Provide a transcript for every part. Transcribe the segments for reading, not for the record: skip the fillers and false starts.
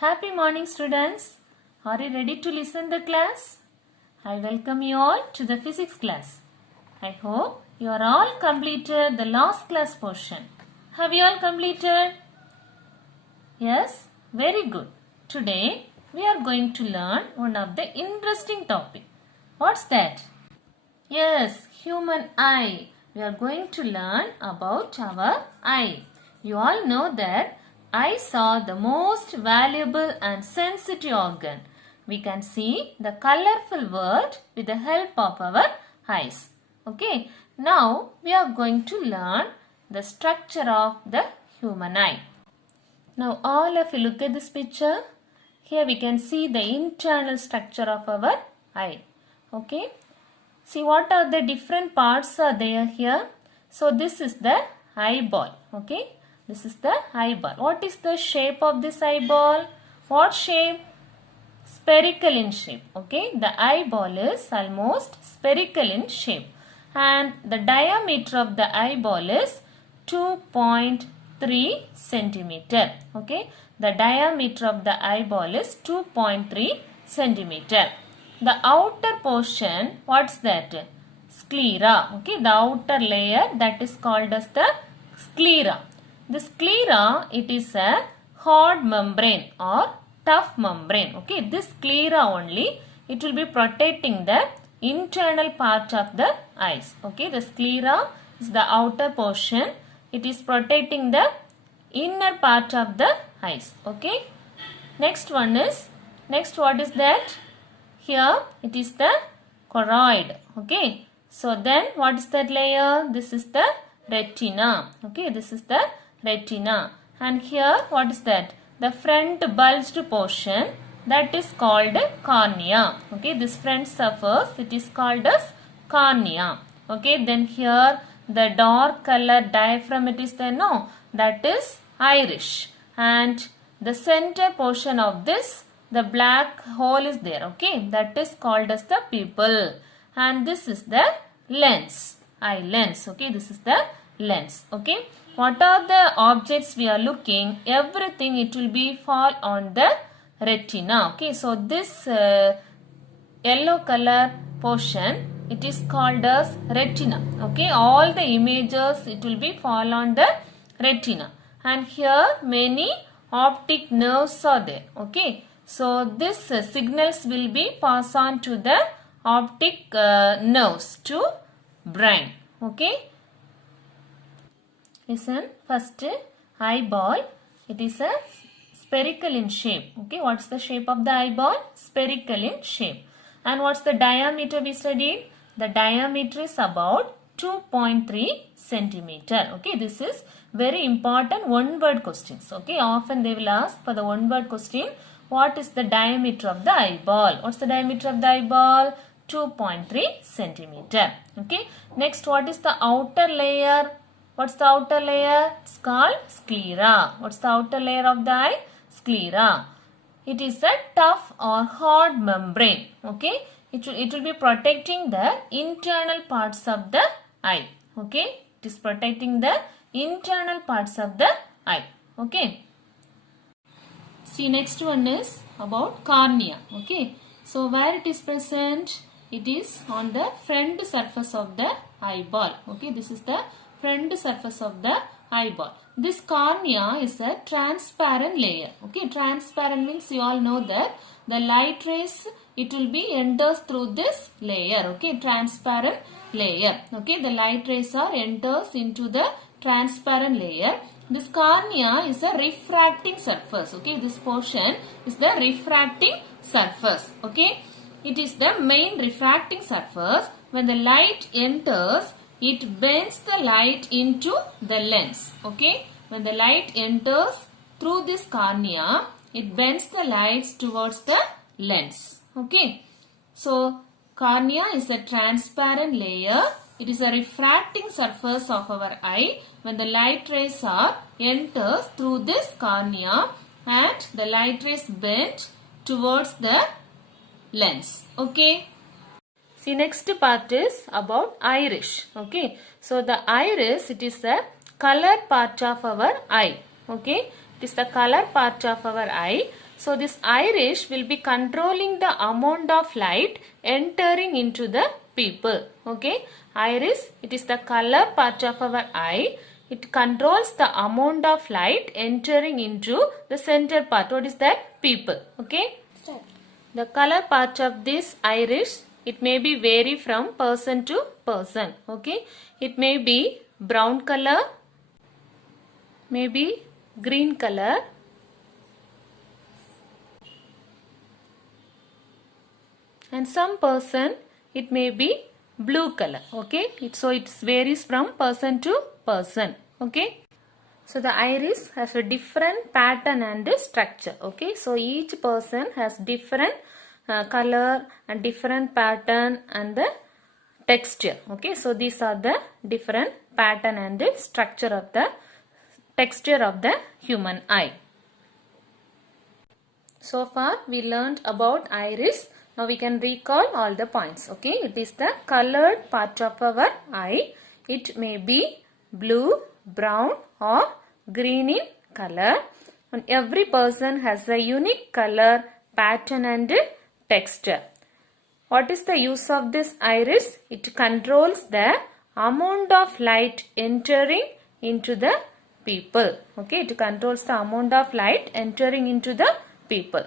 Happy morning, students. Are you ready to listen the class? I welcome you all to the physics class. I hope you are all completed the last class portion. Have you all completed? Yes, very good. Today we are going to learn one of the interesting topic. What's that? Yes, human eye. We are going to learn about our eye. You all know that eyes are the most valuable and sensitive organ. We can see the colorful world with the help of our eyes. Okay, now we are going to learn the structure of the human eye. Now all of you look at this picture. Here we can see the internal structure of our eye. Okay, see what are the different parts are there here. So this is the eyeball. Okay. This is the eyeball. What is the shape of this eyeball? What shape? Spherical in shape. Okay. The eyeball is almost spherical in shape. And the diameter of the eyeball is 2.3 centimeter. Okay. The diameter of the eyeball is 2.3 centimeter. The outer portion, what's that? Sclera. Okay. The outer layer that is called as the sclera. The sclera, it is a hard membrane or tough membrane. Okay, this sclera only, it will be protecting the internal part of the eyes. Okay, the sclera is the outer portion. It is protecting the inner part of the eyes. Okay, next one is, what is that? Here, it is the choroid. Okay, so then what is that layer? This is the retina. Okay, this is the retina. And here what is that? The front bulged portion, that is called cornea. Okay, this front surface, it is called as cornea. Okay, then here the dark color diaphragm, it is there, no, that is iris. And the center portion of this, the black hole is there. Okay, that is called as the pupil. And this is the lens, eye lens. Okay, this is the lens. Okay, what are the objects we are looking? Everything, it will be fall on the retina. Okay, so this yellow color portion, it is called as retina. Okay, all the images, it will be fall on the retina. And here many optic nerves are there. Okay, so this signals will be passed on to the optic nerves to brain. Okay. Listen, first eyeball, it is a spherical in shape. Okay, what's the shape of the eyeball? Spherical in shape. And what's the diameter we studied? The diameter is about 2.3 centimeter. Okay, this is very important one word questions. Okay, often they will ask for the one word question, what is the diameter of the eyeball? What's the diameter of the eyeball? 2.3 centimeter. Okay, next what is the outer layer? What's the outer layer? It's called sclera. What's the outer layer of the eye? Sclera. It is a tough or hard membrane. Okay. It will be protecting the internal parts of the eye. Okay. It is protecting the internal parts of the eye. Okay. See, next one is about cornea. Okay. So where it is present? It is on the front surface of the eyeball. Okay. This is the front surface of the eyeball. This cornea is a transparent layer. Okay, transparent means you all know that the light rays, it will be enters through this layer. Okay, transparent layer. Okay, the light rays are enters into the transparent layer. This cornea is a refracting surface. Okay, this portion is the refracting surface. Okay, it is the main refracting surface. When the light enters, it bends the light into the lens. Okay, when the light enters through this cornea, it bends the lights towards the lens. Okay, so cornea is a transparent layer. It is a refracting surface of our eye. When the light rays are enters through this cornea and the light rays bend towards the lens. Okay. See, next part is about iris. Okay, so the iris, it is the color part of our eye. Okay, it is the color part of our eye. So this iris will be controlling the amount of light entering into the pupil. Okay, iris, it is the color part of our eye. It controls the amount of light entering into the center part. What is that? Pupil. Okay. The color part of this iris, it may be vary from person to person. Okay. It may be brown color, maybe green color, and some person it may be blue color. Okay, so it varies from person to person. Okay, so the iris has a different pattern and structure. Okay, so each person has different color and different pattern and the texture. Okay, so these are the different pattern and the structure of the texture of the human eye. So far we learned about iris. Now we can recall all the points. Okay, it is the colored part of our eye. It may be blue, brown or green in color. And every person has a unique color, pattern and texture. What is the use of this iris? It controls the amount of light entering into the pupil. Okay, it controls the amount of light entering into the pupil.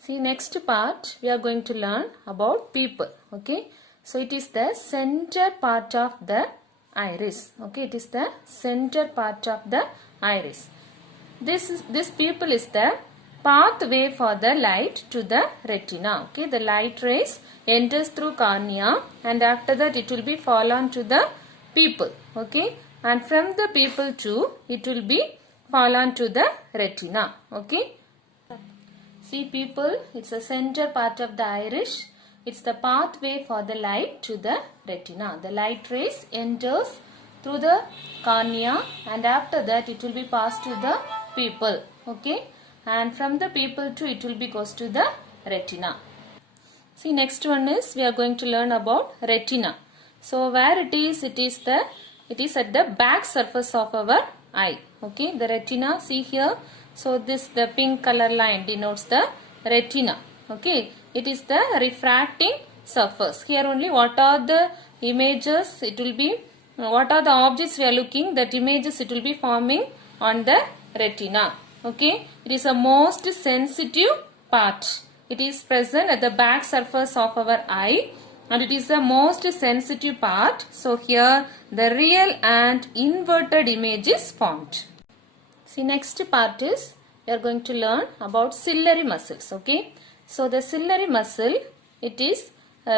See, next part we are going to learn about pupil. Okay, so it is the center part of the iris. Okay, it is the center part of the iris. This pupil is the pathway for the light to the retina. Okay, the light rays enters through cornea and after that it will be fall on to the pupil. Okay, and from the pupil to it will be fall on to the retina. Okay. See, pupil, it's the center part of the iris. It's the pathway for the light to the retina. The light rays enters through the cornea and after that it will be passed to the pupil. Okay, and from the pupil to it will be goes to the retina. See, next one is we are going to learn about retina. So where it is at the back surface of our eye. Okay, the retina, see here. So this, the pink color line denotes the retina. Okay, it is the refracting surface. Here only what are the images, it will be, what are the objects we are looking, that images it will be forming on the retina. Okay, it is a most sensitive part. It is present at the back surface of our eye and it is the most sensitive part. So here the real and inverted image is formed. See, next part is we are going to learn about ciliary muscles. Okay, so the ciliary muscle, it is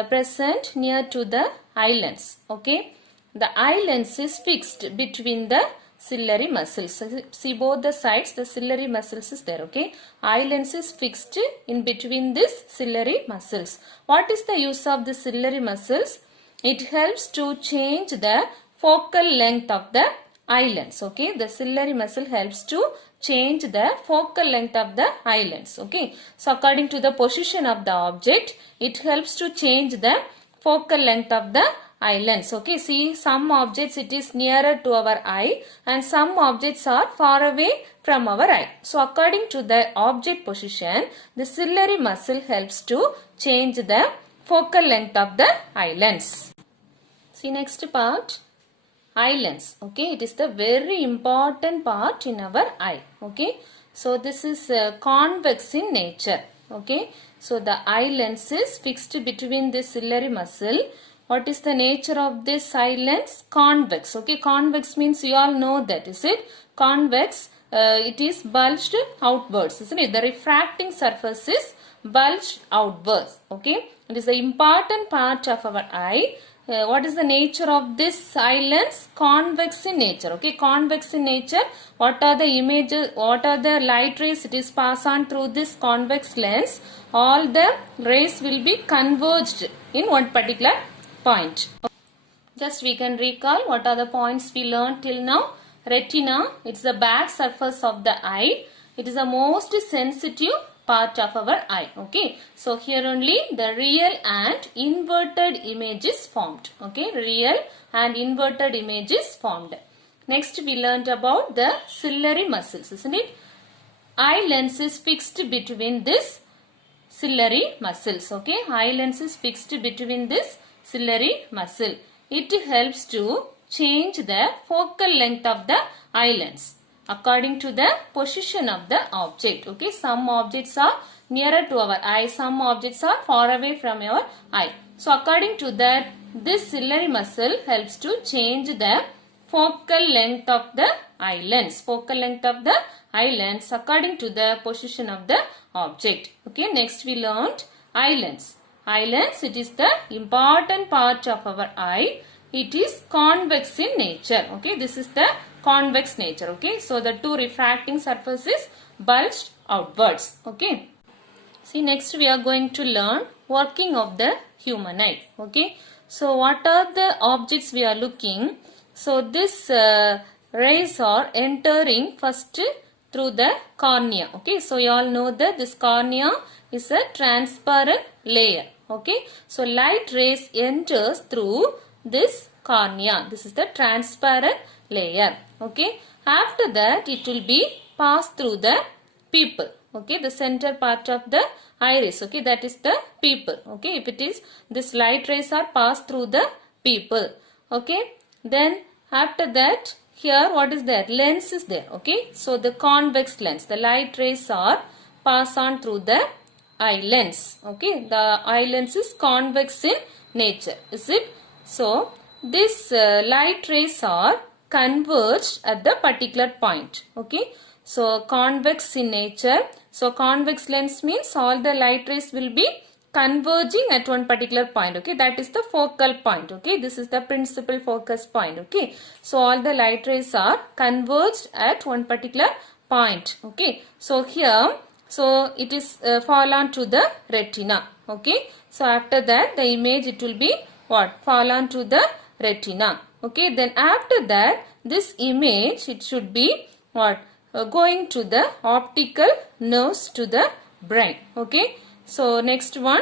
present near to the eye lens. Okay, the eye lens is fixed between the ciliary muscles. So, see both the sides, the ciliary muscles is there. Okay, eye lens is fixed in between this ciliary muscles. What is the use of the ciliary muscles? It helps to change the focal length of the eye lens. Okay, the ciliary muscle helps to change the focal length of the eye lens. Okay, so according to the position of the object, it helps to change the focal length of the eye lens. Okay, see, some objects it is nearer to our eye and some objects are far away from our eye. So according to the object position, the ciliary muscle helps to change the focal length of the eye lens. See, next part, eye lens. Okay, it is the very important part in our eye. Okay, so this is convex in nature. Okay, so the eye lens is fixed between the ciliary muscle. What is the nature of this eye lens? Convex. Okay, convex means you all know that, is it? Convex, it is bulged outwards, isn't it? The refracting surface is bulged outwards. Okay, it is the important part of our eye. What is the nature of this eye lens? Convex in nature. Okay, convex in nature. What are the images, what are the light rays it is passed on through this convex lens? All the rays will be converged in one particular point. Just we can recall what are the points we learned till now. Retina, it's the back surface of the eye. It is the most sensitive part of our eye. Okay, so here only the real and inverted image is formed. Okay, real and inverted image is formed. Next we learned about the ciliary muscles, isn't it? eye lens is fixed between this ciliary muscles. Okay, eye lens is fixed between this ciliary muscle. It helps to change the focal length of the eye lens according to the position of the object. Okay, some objects are nearer to our eye, some objects are far away from our eye. So according to that, this ciliary muscle helps to change the focal length of the eye lens. Focal length of the eye lens according to the position of the object. Okay, next we learned eye lens. Eye lens, it is the important part of our eye. It is convex in nature. Okay, this is the convex nature. Okay, so the two refracting surfaces bulged outwards. Okay, see, next we are going to learn working of the human eye. Okay, so what are the objects we are looking? So this rays are entering first through the cornea. Okay, so you all know that this cornea is a transparent layer. Okay, so light rays enters through this cornea. This is the transparent layer. Okay, after that it will be passed through the pupil. Okay, the center part of the iris. Okay, that is the pupil. Okay, if it is, this light rays are passed through the pupil. Okay, then after that, here what is there? Lens is there. Okay, so the convex lens, the light rays are pass on through the eye lens. Okay, the eye lens is convex in nature. Is it? So this light rays are converged at the particular point. Okay, so convex in nature. So convex lens means all the light rays will be converging at one particular point. Okay, that is the focal point. Okay, this is the principal focus point. Okay, so all the light rays are converged at one particular point. Okay, so here, so it is fall on to the retina. Okay, so after that the image, it will be what? Fall on to the retina. Okay, then after that this image, it should be what? Going to the optical nerves to the brain. Okay, so next one,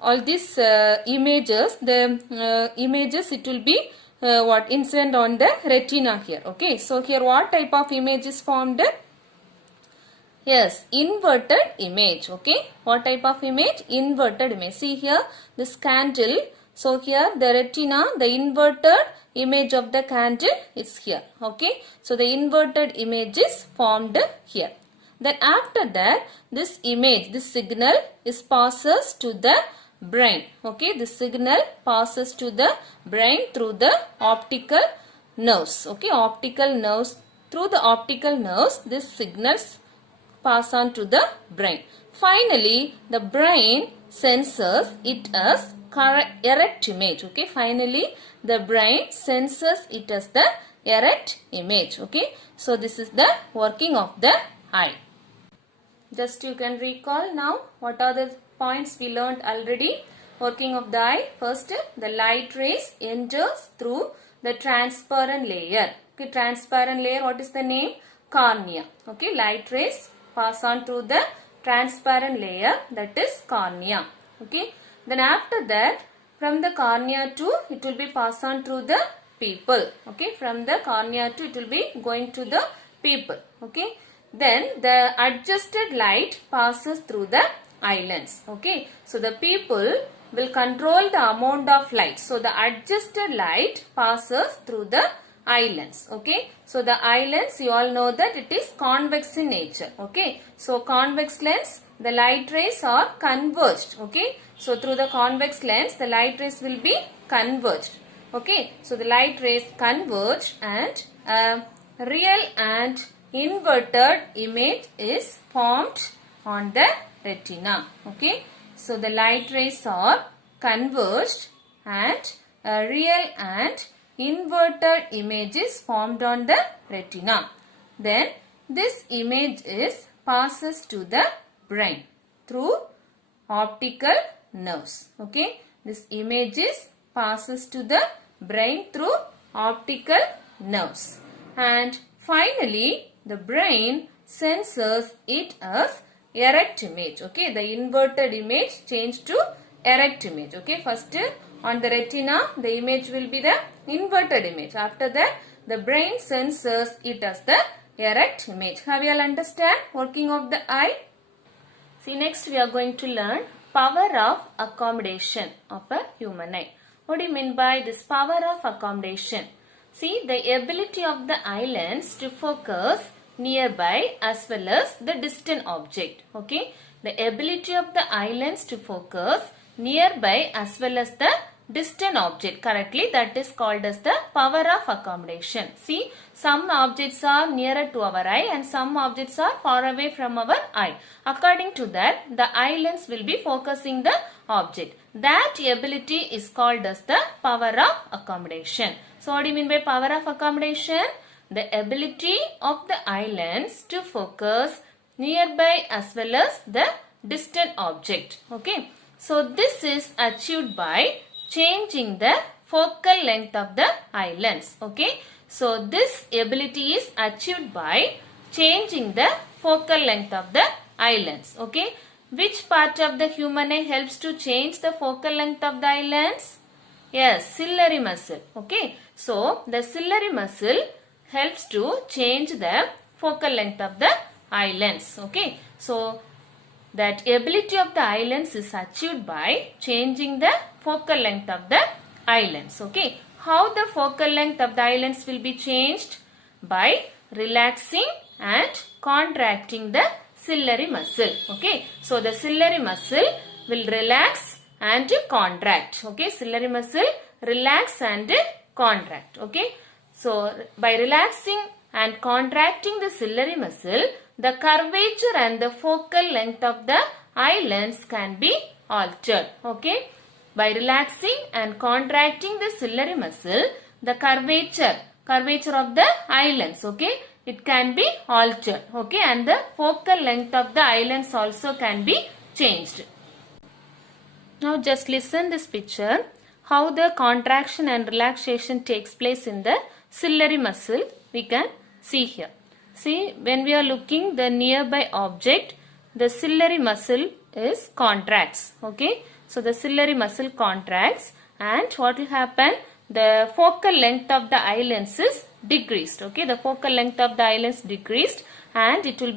all these images, the images, it will be what? Incident on the retina here. Okay, so here what type of image is formed? Yes, inverted image. Okay, what type of image? Inverted image. See here, this candle. So here the retina, the inverted image of the candle is here. Okay, so the inverted image is formed here. Then after that, this image, this signal is passes to the brain. Okay, this signal passes to the brain through the optical nerves. Okay, optical nerves. Through the optical nerves, this signals pass on to the brain. Finally, the brain senses it as erect image. Okay, finally the brain senses it as the erect image. Okay, so this is the working of the eye. Just you can recall now what are the points we learned already. Working of the eye. First, the light rays enters through the transparent layer. Okay, transparent layer, what is the name? Cornea. Okay, light rays pass on through the transparent layer, that is cornea. Okay, then after that, from the cornea to, it will be passed on through the pupil. Okay, from the cornea to, it will be going to the pupil. Okay, then the adjusted light passes through the eye lens. Okay, so the pupil will control the amount of light. So the adjusted light passes through the eye lens. Okay, so the eye lens, you all know that it is convex in nature. Okay, so convex lens, the light rays are converged. Okay, so through the convex lens, the light rays will be converged. Okay, so the light rays converge and real and inverted image is formed on the retina. Okay, so the light rays are converged and real and inverted image is formed on the retina. Then this image is passes to the brain through optical nerves. Okay, this image is passes to the brain through optical nerves, and finally the brain senses it as erect image. Okay, the inverted image changed to erect image. Okay, first on the retina the image will be the inverted image. After that the brain senses it as the erect image. Have you all understand working of the eye? See, next we are going to learn power of accommodation of a human eye. What do you mean by this power of accommodation? See, the ability of the eye lens to focus nearby as well as the distant object. Okay, the ability of the eye lens to focus nearby as well as the distant object correctly, that is called as the power of accommodation. See, some objects are nearer to our eye and some objects are far away from our eye. According to that, the eye lens will be focusing the object. That ability is called as the power of accommodation. So, what do you mean by power of accommodation? The ability of the eye lens to focus nearby as well as the distant object. Okay. So, this is achieved by changing the focal length of the eye lens. Okay. So, this ability is achieved by changing the focal length of the eye lens. Okay. Which part of the human eye helps to change the focal length of the eye lens? Yes, ciliary muscle. Okay. So, the ciliary muscle helps to change the focal length of the eye lens. Okay. So, that ability of the eye lens is achieved by changing the focal length of the eye lens. Okay. How the focal length of the eye lens will be changed? By relaxing and contracting the ciliary muscle. Okay. So, the ciliary muscle will relax and contract. Okay. Ciliary muscle relax and contract. Okay. So, by relaxing and contracting the ciliary muscle, the curvature and the focal length of the eye lens can be altered. Okay. By relaxing and contracting the ciliary muscle, the curvature of the eye lens, okay, it can be altered. Okay. And the focal length of the eye lens also can be changed. Now just listen this picture. How the contraction and relaxation takes place in the ciliary muscle, we can see here. See, when we are looking the nearby object, the ciliary muscle is contracts. Okay. So, the ciliary muscle contracts and what will happen? The focal length of the eye lens is decreased. Okay. The focal length of the eye lens decreased and it will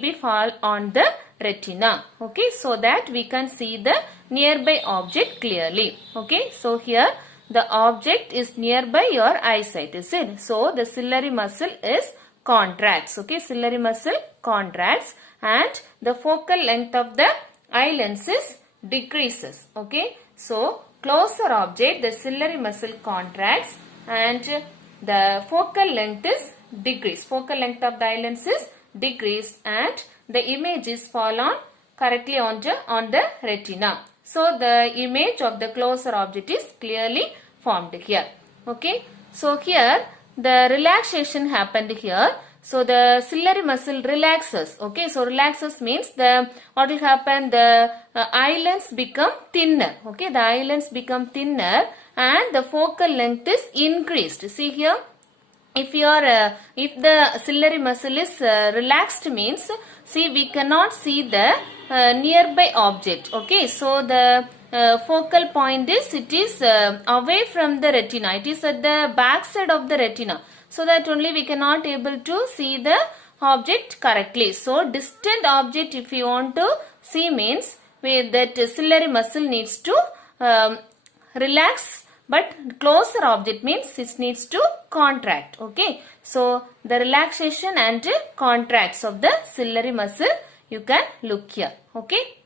be fall on the retina. Okay. So, that we can see the nearby object clearly. Okay. So, here the object is nearby your eyesight, is it? So, the ciliary muscle is contracts. Okay, ciliary muscle contracts and the focal length of the eye lens is decreases. Okay, so closer object, the ciliary muscle contracts and the focal length is decreased. Focal length of the eye lens is decreased and the image is fall on correctly on the retina. So, the image of the closer object is clearly formed here. Okay. So, here the relaxation happened here. So, the ciliary muscle relaxes. Okay. So, relaxes means what will happen? The eye lens become thinner. Okay. The eye lens become thinner and the focal length is increased. See here. If the ciliary muscle is relaxed means, see, we cannot see the nearby object. Okay. So, the focal point is, it is away from the retina. It is at the back side of the retina. So, that only we cannot able to see the object correctly. So, distant object if you want to see means, that ciliary muscle needs to relax. But closer object means it needs to contract. Okay. So, the relaxation and contracts of the ciliary muscle you can look here. Okay.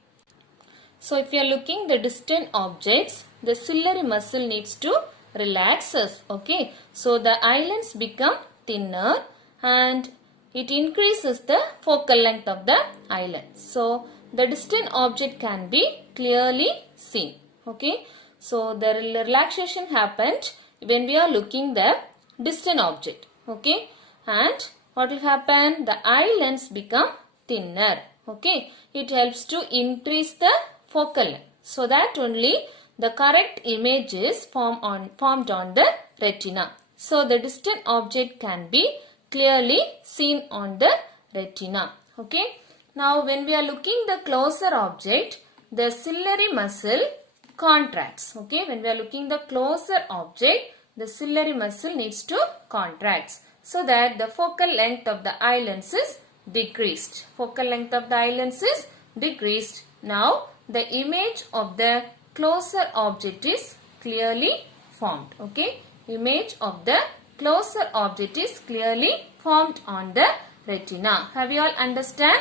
So, if you are looking the distant objects, the ciliary muscle needs to relaxes. Okay. So, the eye lens become thinner and it increases the focal length of the eye lens. So, the distant object can be clearly seen. Okay. So, the relaxation happened when we are looking the distant object. Okay. And what will happen? The eye lens become thinner. Okay. It helps to increase the focal length. So, that only the correct image is formed on the retina. So, the distant object can be clearly seen on the retina. Okay. Now, when we are looking the closer object, the ciliary muscle contracts. Okay, when we are looking the closer object, the ciliary muscle needs to contracts. so that the focal length of the eye lens is decreased. Focal length of the eye lens is decreased. Now the image of the closer object is clearly formed. Okay, image of the closer object is clearly formed on the retina. Have you all understand?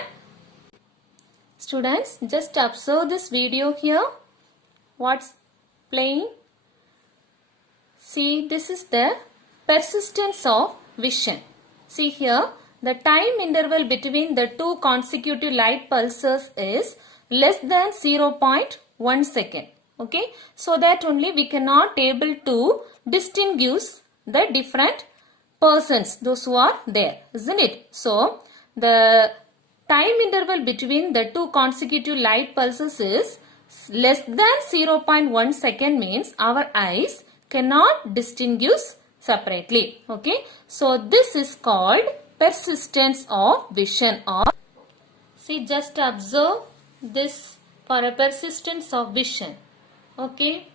Students, just observe this video here. What's playing? See, this is the persistence of vision. See here, the time interval between the two consecutive light pulses is less than 0.1 second. Okay, so that only we cannot able to distinguish the different persons, those who are there, isn't it? So, the time interval between the two consecutive light pulses is less than 0.1 second, means our eyes cannot distinguish separately. Okay, so this is called persistence of vision. Or see, just observe this for a persistence of vision. Okay,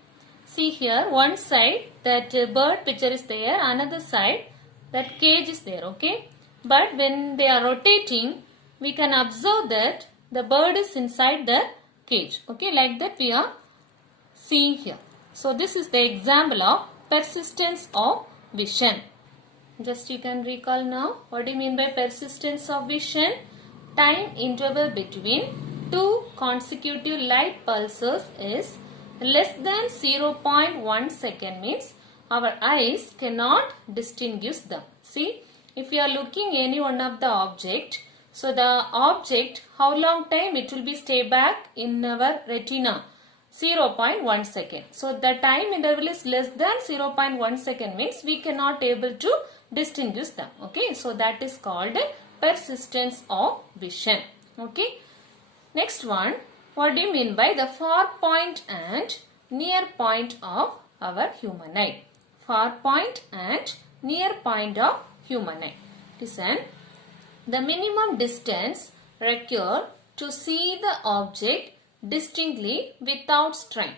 see here, one side that bird picture is there, another side that cage is there. Okay, but when they are rotating, we can observe that the bird is inside the cage. Okay, like that we are seeing here. So this is the example of persistence of vision. Just you can recall now. What do you mean by persistence of vision? Time interval between two consecutive light pulses is less than 0.1 second, means our eyes cannot distinguish them. See, if you are looking any one of the object, so the object, how long time it will be stay back in our retina? 0.1 second. So the time interval is less than 0.1 second, means we cannot able to distinguish them. Okay, so that is called persistence of vision. Okay, next one, what do you mean by the far point and near point of our human eye? Far point and near point of human eye. Listen, the minimum distance required to see the object distinctly without strain.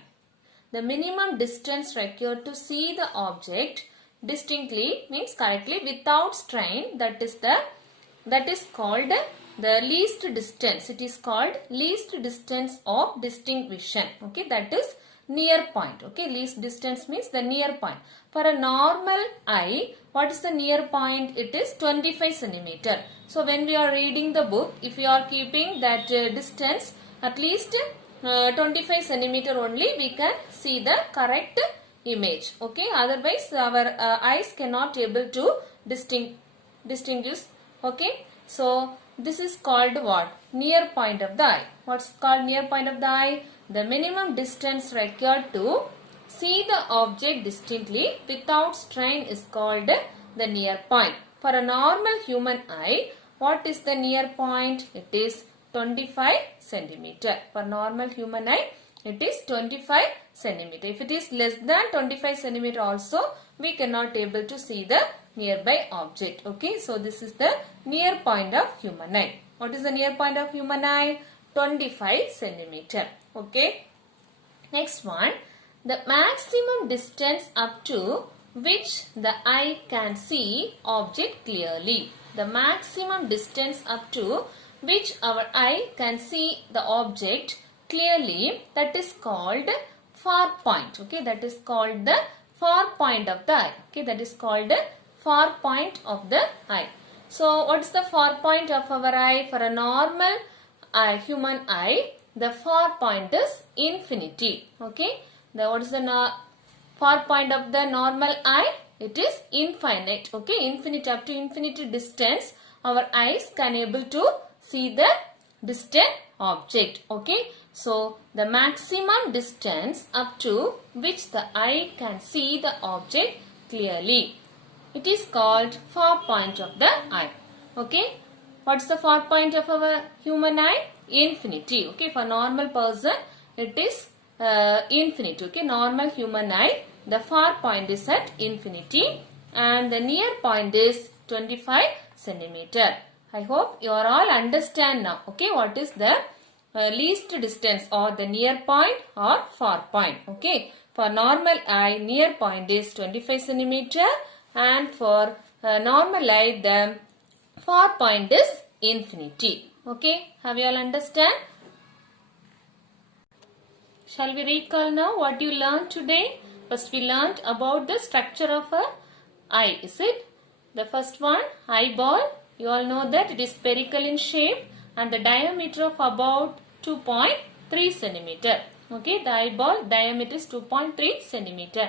The minimum distance required to see the object distinctly, means correctly, without strain, that is called the least distance. It is called least distance of distinct vision. Okay, that is near point. Okay, least distance means the near point. For a normal eye, what is the near point? It is 25 centimeter. So when we are reading the book, if you are keeping that distance at least 25 centimeter only, we can see the correct image. Okay, otherwise our eyes cannot able to distinguish. Okay, so this is called what? Near point of the eye. What's called near point of the eye? The minimum distance required to see the object distinctly without strain is called the near point. For a normal human eye, what is the near point? It is 25 centimeter. For normal human eye, it is 25 centimeter. If it is less than 25 centimeter also, we cannot able to see the nearby object. Okay, so this is the near point of human eye. What is the near point of human eye? 25 centimeter. Okay, next one, the maximum distance up to which the eye can see object clearly. The maximum distance up to which our eye can see the object clearly, that is called far point. Okay, that is called the far point of the eye. Okay, that is called the far point of the eye. So what is the far point of our eye? For a normal human eye, the far point is infinity. Okay, what is the far point of the normal eye? It is infinite. Okay, infinite, up to infinity distance our eyes can able to see the distant object. Okay, so the maximum distance up to which the eye can see the object clearly, it is called far point of the eye. Okay, what's the far point of our human eye? Infinity. Okay, for normal person it is infinity. Okay, normal human eye, the far point is at infinity and the near point is 25 centimeter. I hope you are all understand now. Okay, what is the least distance or the near point or far point. Okay, for normal eye, near point is 25 centimeter and for normal light, the far point is infinity. Okay, have you all understand? Shall we recall now what you learned today? First we learned about the structure of a eye. Is it? The first one, eyeball. You all know that it is spherical in shape and the diameter of about 2.3 centimeter. Okay, the eyeball diameter is 2.3 centimeter.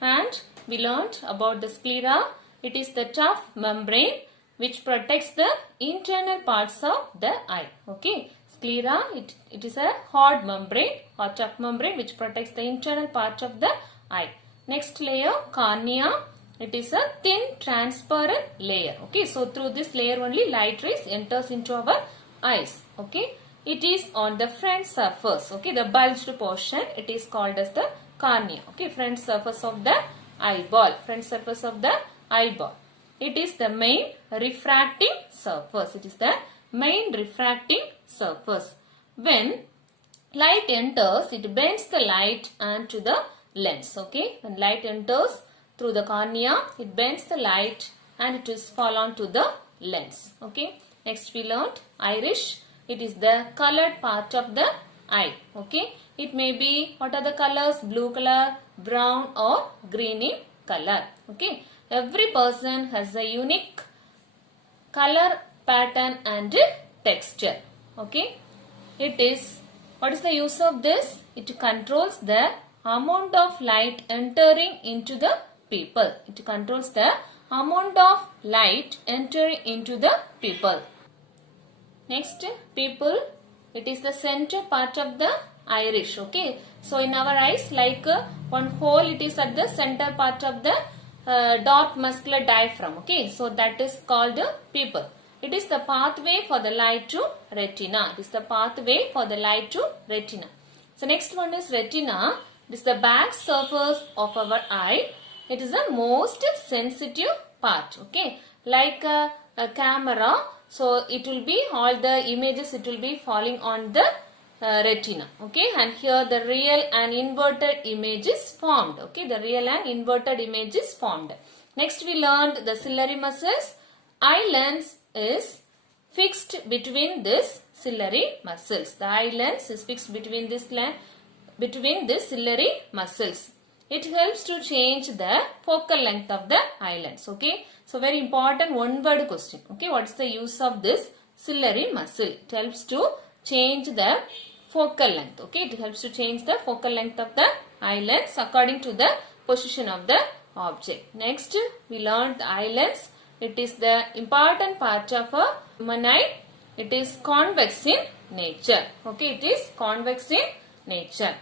And we learned about the sclera. It is the tough membrane which protects the internal parts of the eye. Okay, sclera, it is a hard membrane or tough membrane which protects the internal part of the eye. Next layer, cornea. It is a thin transparent layer. Okay, so through this layer only light rays enters into our eyes. Okay, it is on the front surface. Okay, the bulged portion, it is called as the cornea. Okay, front surface of the eyeball. Front surface of the eyeball. It is the main refracting surface. It is the main refracting surface. When light enters, it bends the light onto the lens. Okay, when light enters through the cornea, it bends the light and it is fall on to the lens. Okay, next we learned iris. It is the colored part of the eye. Okay, it may be, what are the colors? Blue color, brown or green in color. Okay, every person has a unique color pattern and texture. Okay, it is, what is the use of this? It controls the amount of light entering into the pupil. It controls the amount of light entering into the pupil. Next, pupil. It is the center part of the iris. Okay, so in our eyes, like one hole, it is at the center part of the dark muscular diaphragm. Okay, so that is called pupil. It is the pathway for the light to retina. It is the pathway for the light to retina. So next one is retina. It is the back surface of our eye. It is the most sensitive part. Okay, like a camera. So it will be all the images. It will be falling on the retina. Okay, and here the real and inverted image is formed. Okay, the real and inverted image is formed. Next we learned the ciliary muscles. Eye lens is fixed between this ciliary muscles. The eye lens is fixed between this ciliary muscles. It helps to change the focal length of the eye lens. Okay, so very important one word question. Okay, what is the use of this ciliary muscle? It helps to change the focal length. Okay, it helps to change the focal length of the eye lens according to the position of the object. Next, we learned the eye lens. It is the important part of a human eye. It is convex in nature. Okay, it is convex in nature.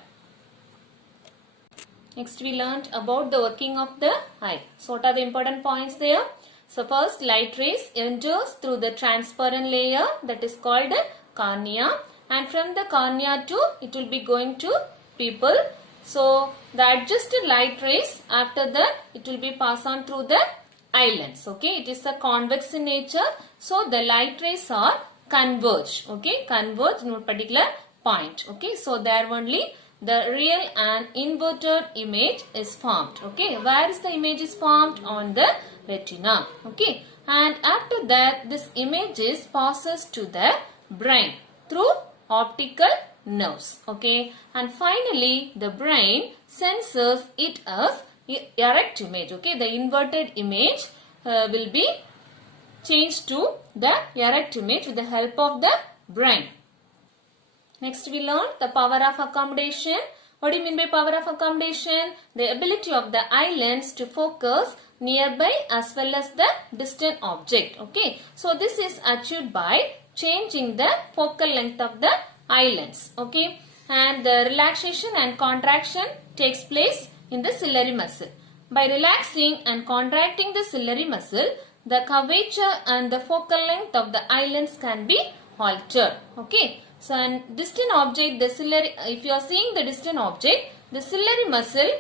Next we learned about the working of the eye. So what are the important points there? So first, light rays enters through the transparent layer, that is called cornea, and from the cornea to it will be going to pupil. So the adjusted light rays, after that it will be passed on through the eye lens. Okay, it is a convex in nature, so the light rays are converged. Okay, converged in a particular point. Okay, so there only the real and inverted image is formed. Okay, where is the image is formed? On the retina. Okay, and after that this image is passes to the brain through optical nerves. Okay, and finally the brain senses it as erect image. Okay, the inverted image will be changed to the erect image with the help of the brain. Next we learned the power of accommodation. What do you mean by power of accommodation? The ability of the eye lens to focus nearby as well as the distant object. Okay, so this is achieved by changing the focal length of the eye lens. Okay, and the relaxation and contraction takes place in the ciliary muscle. By relaxing and contracting the ciliary muscle, the curvature and the focal length of the eye lens can be altered. Okay, so and distant object, the ciliary, if you are seeing the distant object, the ciliary muscle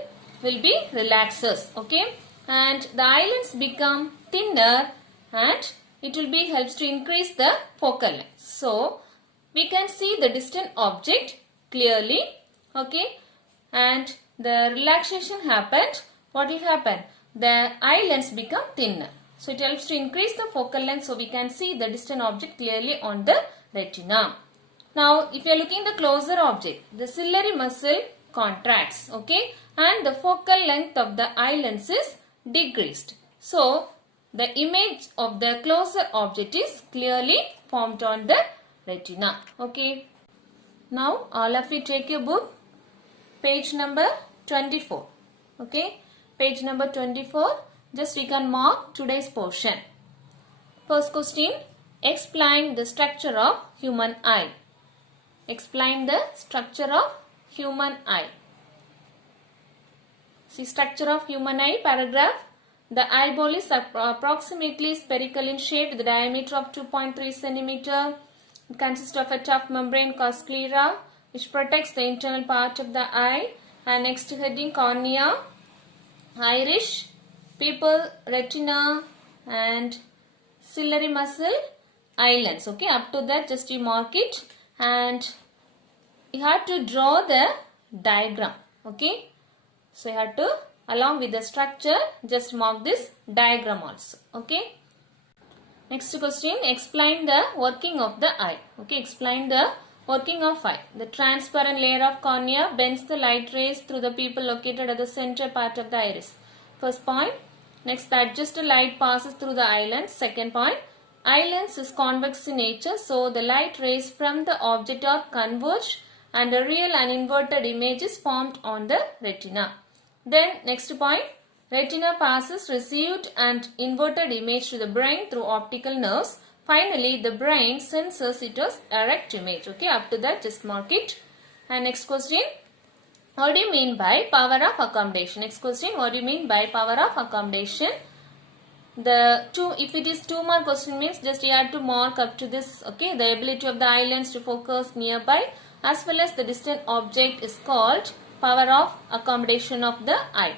will be relaxes. Okay, and the eye lens become thinner and it will be helps to increase the focal length. So we can see the distant object clearly. Okay, and the relaxation happened. What will happen? The eye lens become thinner. So it helps to increase the focal length so we can see the distant object clearly on the retina. Now if you are looking at the closer object, the ciliary muscle contracts, okay, and the focal length of the eye lens is decreased. So the image of the closer object is clearly formed on the retina. Okay. Now all of you take your book, page number 24. Okay. Page number 24. Just we can mark today's portion. First question. Explain the structure of human eye. Explain the structure of human eye. See, structure of human eye, paragraph. The eyeball is approximately spherical in shape with a diameter of 2.3 cm. It consists of a tough membrane called sclera, which protects the internal part of the eye. And next heading, cornea, iris, pupil, retina, and ciliary muscle, eye lens. Okay, up to that just you mark it, and you have to draw the diagram. Okay, so you have to, along with the structure, just mark this diagram also. Okay. Next question, explain the working of the eye. Okay, explain the working of eye. The transparent layer of cornea bends the light rays through the pupil located at the center part of the iris. First point. Next, the adjusted light passes through the eye lens. Second point, eye lens is convex in nature, so the light rays from the object are converged and a real and inverted image is formed on the retina. Then next point, retina passes received and inverted image to the brain through optical nerves. Finally, the brain senses it as erect image. Okay, up to that just mark it. And next question, what do you mean by power of accommodation? Next question, what do you mean by power of accommodation? If it is 2 mark question means just you have to mark up to this. Okay, the ability of the eye lens to focus nearby as well as the distant object is called power of accommodation of the eye.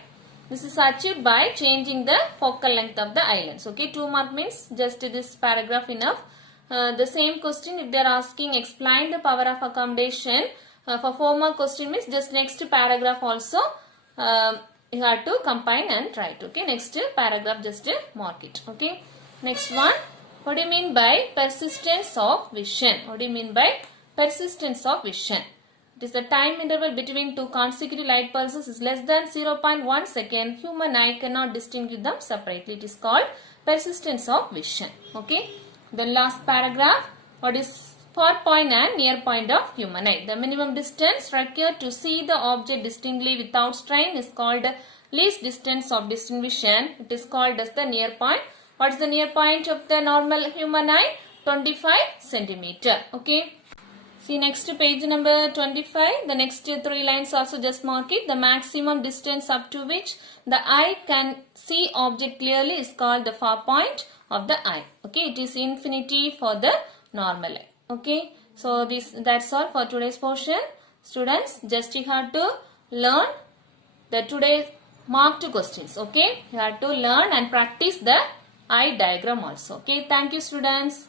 This is achieved by changing the focal length of the eye lens. Okay, 2 mark means just this paragraph enough. The same question if they are asking explain the power of accommodation, for 4 mark question means just next paragraph also you have to combine and write. Okay, next paragraph just mark it. Okay, next one, what do you mean by persistence of vision? What do you mean by persistence of vision? It is the time interval between 2 consecutive light pulses is less than 0.1 second. Human eye cannot distinguish them separately. It is called persistence of vision. Okay. The last paragraph, what is far point and near point of human eye? The minimum distance required to see the object distinctly without strain is called least distance of distant vision. It is called as the near point. What is the near point of the normal human eye? 25 centimeter. Okay. See next page number 25. The next 3 lines also just mark it. The maximum distance up to which the eye can see object clearly is called the far point of the eye. Okay, it is infinity for the normal eye. Okay, so that's all for today's portion. Students, just you have to learn the today's marked questions. Okay, you have to learn and practice the eye diagram also. Okay, thank you students.